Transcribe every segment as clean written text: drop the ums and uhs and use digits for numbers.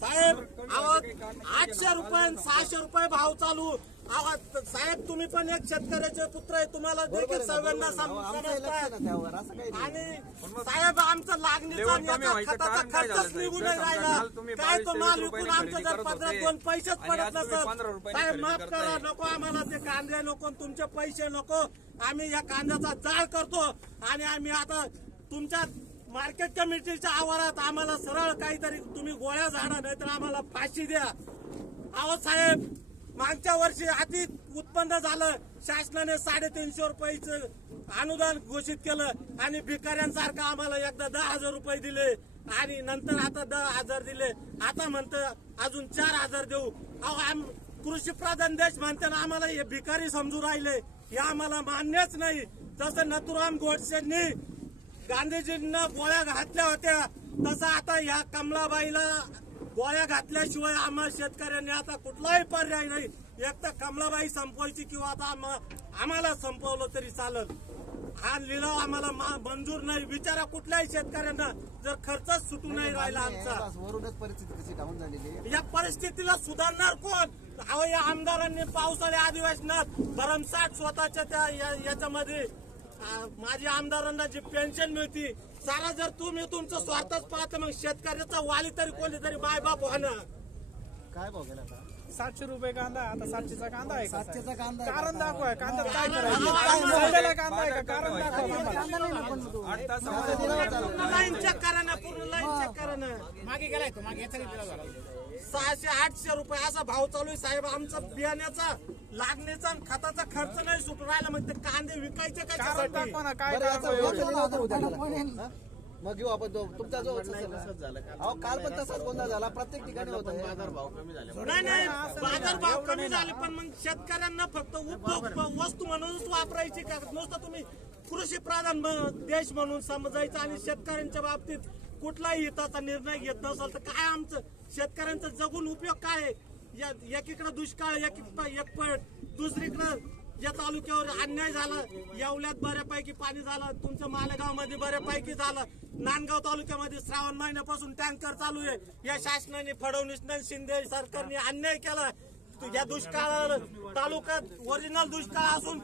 साहेब 800 रुपये 600 रुपये भाव चालू. साहेब तुम्ही पण एक शेतकऱ्याचे पुत्र आहे, तुम्हाला देखील सगळ्यांना समजतात. आणि साहेब आमचं लागणीचा खताचा खर्चच निघून नाही राहिला. काय तो माल विकून आमचं जर पदरात 2 पैसेच पडत नसत. साहेब माफ करा, नको आम्हाला ते कांदे नको, तुमचे पैसे नको. आम्ही या कांद्याचा जाळ करतो आणि आम्ही आता तुमच्या मार्केट कमिटीच्या आवारात आम्हाला सरळ काहीतरी तुम्ही गोळ्या झाडा, नाहीतर आम्हाला फाशी द्या. अहो साहेब, मागच्या वर्षी अति उत्पन्न झालं, शासनाने 350 रुपयाचं अनुदान घोषित केलं आणि भिकाऱ्यांसारखं आम्हाला एकदा 10,000 रुपये दिले आणि नंतर आता 10,000 दिले. आता म्हणतं अजून 4,000 देऊ. अहो कृषी प्रधान देश म्हणते ना, आम्हाला हे भिकारी समजू राहिले, हे आम्हाला मान्यच नाही. जसं नथुराम गोडसेंनी गांधीजींना गोळ्या घातल्या होत्या, तसं आता ह्या कमलाबाईला गोळ्या घातल्याशिवाय आम्हाला शेतकऱ्यांनी आता कुठलाही पर्याय नाही. एक तर कमलाबाई संपवायची किंवा आता आम्हाला संपवलं तरी चालत. हा लिलाव आम्हाला मंजूर नाही. विचारा कुठल्याही शेतकऱ्यांना, जर खर्चच सुटू नाही राहिला आमचा. परिस्थिती कशी डाऊन झालेली, या परिस्थितीला सुधारणार कोण? अहो या आमदारांनी पावसाळ्या अधिवेशनात भरमसाठ स्वतःच्या त्या याच्यामध्ये माझ्या आमदारांना जी पेन्शन मिळती, सारा जर तुम्ही तुमचं स्वार्थच पाहता, मग शेतकऱ्याचा वाली तरी कोणीतरी मायबाप होणार. काय भाव गेला आता? 700 रुपये कांदा, आता 700चा कांदा आहे. 700चा कांदा कारण दाखवा, कांदा काय करायचं? कांदा आहे का? कारण दाखवा. लाईन चेक करा ना, पूर्ण लाईन चेक करा ना. मागे गेलाय तो, मागे 600-800 रुपये असा भाव चालू आहे साहेब. आमचा बियाण्याचा, लागणीचा, खताचा खर्च नाही सुटून राहिला. मग ते कांदे विकायचे काय काय? मग घेऊ आपण तुमचा जो अहो काल पण तसाच गोंधळ झाला, प्रत्येक ठिकाणी होत. बाजार भाव कमी झाले. नाही बाजार भाव कमी झाले, पण मग शेतकऱ्यांना फक्त उपभोग वस्तू म्हणूनच वापरायची का? नुसतं तुम्ही कृषी प्रधान देश म्हणून समजायचं आणि शेतकऱ्यांच्या बाबतीत कुठलाही हिताचा निर्णय घेत नसाल तर काय आमचं शेतकऱ्यांचा जगून उपयोग काय आहे? एकीकडे दुष्काळ, एकपट, दुसरीकडे या तालुक्यावर अन्याय झाला. येवल्यात बऱ्यापैकी पाणी झालं, तुमच्या मालेगाव मध्ये बऱ्यापैकी झालं, नांदगाव तालुक्यामध्ये श्रावण महिन्यापासून टँकर चालू आहे. या शासनाने, फडणवीस शिंदे सरकारने अन्याय केला. या दुष्काळ तालुक्यात ओरिजिनल दुष्काळ असून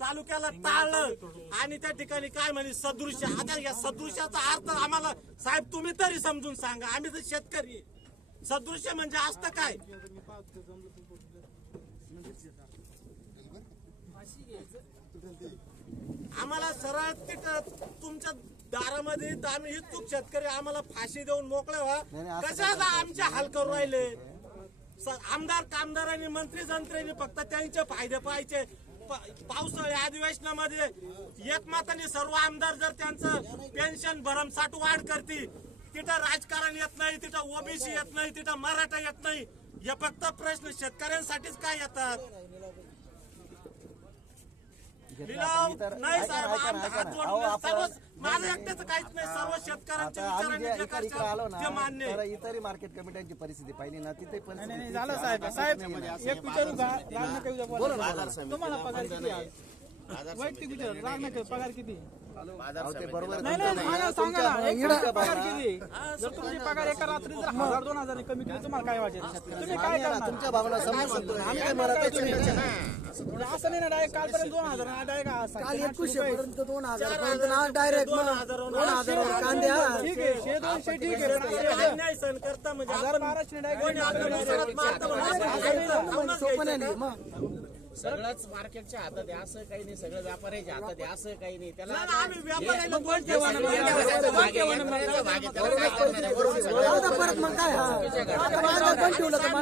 तालुक्याला टाळलं आणि त्या ठिकाणी काय म्हणे सदृश्य. आता या सदृश्याचा अर्थ आम्हाला साहेब तुम्ही तरी समजून सांगा. आम्ही तर शेतकरी, सदृश्य म्हणजे असतं काय? आम्हाला सरळ तिथं तुमच्या दारामध्ये आम्ही इच्छुक शेतकरी, आम्हाला फाशी देऊन मोकळे व्हा. कशाला आमच्या हाल करू राहिले? आमदार कामदारांनी, मंत्री जंत्र्यांनी फक्त त्यांचे फायदे पाहायचे. पावसाळ्या अधिवेशनामध्ये एकमताने सर्व आमदार जर त्यांचं पेन्शन भरमसाठ वाढ करतील, तिथं राजकारण येत नाही, तिथं ओबीसी येत नाही, तिथं मराठा येत नाही. हे फक्त प्रश्न शेतकऱ्यांसाठीच काय येतात? लिलाव नाही साहेब, माझं एकट्याचं काहीच नाही. सर्व शेतकऱ्यांच्या विचारांनी मान्य. इतरही मार्केट कमिट्यांची परिस्थिती पाहिली ना, तिथे परिस्थिती झालं साहेब. साहेब एक विचारू का? तुम्हाला पगार किती आहे? वैयक्तिक विचार, पगार किती? बरोबर नाही सांगा ना, पगार किती? जर तुमची पगार एका रात्री जर 1000-2000 कमी केली, तुम्हाला काय वाटेल? तुम्ही काय करणार? तुमच्या भावना समजून आम्ही काय मराठी असं नाही ना, डायरेक्ट कालपर्यंत 2000, डायरेक्ट काल 2100 पर्यंत 2000 पर्यंत डायरेक्ट 2000 कांद्या. ठीक आहे, 200 ठीक आहे. अन्याय सहन करता म्हणजे 1200 डायरेक्ट सोपं नाही. मग सगळंच मार्केटच्या हातात आहे असं काही नाही, सगळं व्यापाऱ्याच्या हातात आहे असं काही नाही. त्याला आम्ही व्यापाऱ्याला परत मग काय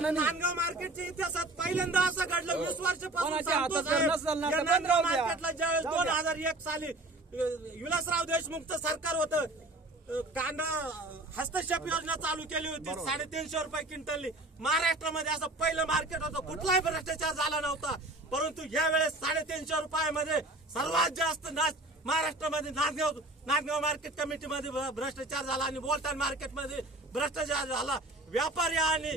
नांदगाव मार्केटच्या इतिहासात पहिल्यांदा असं घडलं. 20 वर्षापासून नांदगाव मार्केटला ज्यावेळेस 2001 साली विलासराव देशमुखचं सरकार होतं, कांदा हस्तक्षेप योजना चालू केली होती. 350 रुपये क्विंटलनी महाराष्ट्रामध्ये असं पहिलं मार्केट होतं. कुठलाही भ्रष्टाचार झाला नव्हता. परंतु यावेळेस 350 रुपयामध्ये सर्वात जास्त महाराष्ट्रामध्ये नांदगाव मार्केट कमिटीमध्ये भ्रष्टाचार झाला आणि बोलतान मार्केटमध्ये भ्रष्टाचार झाला. व्यापारी आणि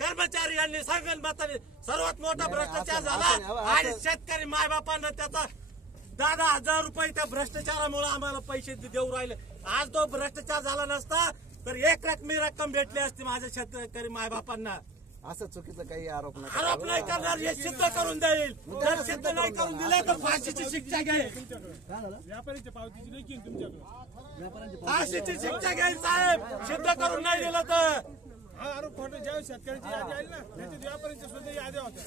कर्मचारी यांनी संगणमताने सर्वात मोठा भ्रष्टाचार झाला आणि शेतकरी मायबापांना त्याचा 10,000 रुपये त्या भ्रष्टाचारामुळे आम्हाला पैसे देऊ राहिले. आज तो भ्रष्टाचार झाला नसता तर एक रक्कम भेटली असती माझ्या शेतकरी मायबापांना. असं चुकीचं काही आरोप नका आरोप नाही करणार, हे सिद्ध करून देईल. जर सिद्ध नाही करून दिलं तर फाशीची शिक्षा घेईल. व्यापाऱ्यांच्या पावतीची लेखी आहे तुमच्याकडे. फाशीची शिक्षा घेईल साहेब, सिद्ध करून नाही दिलं तर. हा आरोप खोटं. ज्यावेळेस शेतकऱ्यांची यादी आली ना त्याच्यात व्यापाऱ्यांच्या सुद्धा याद्या होत्या.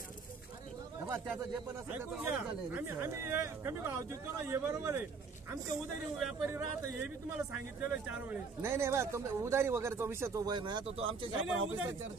त्याचं जे पण असेल ऐकून त्याचं घ्या. ऑडिट झालंय. आम्ही कमी भाव देतो ना, हे बरोबर आहे. आमचे उदयी व्यापारी राहत हे बी तुम्हाला सांगितलेलं 4 वेळेस. नाही बा तुम्ही उधारी वगैरे तो विषय तो ना तो आमच्याशी आपण नाही, ऑफिसला उधारी- चर्चा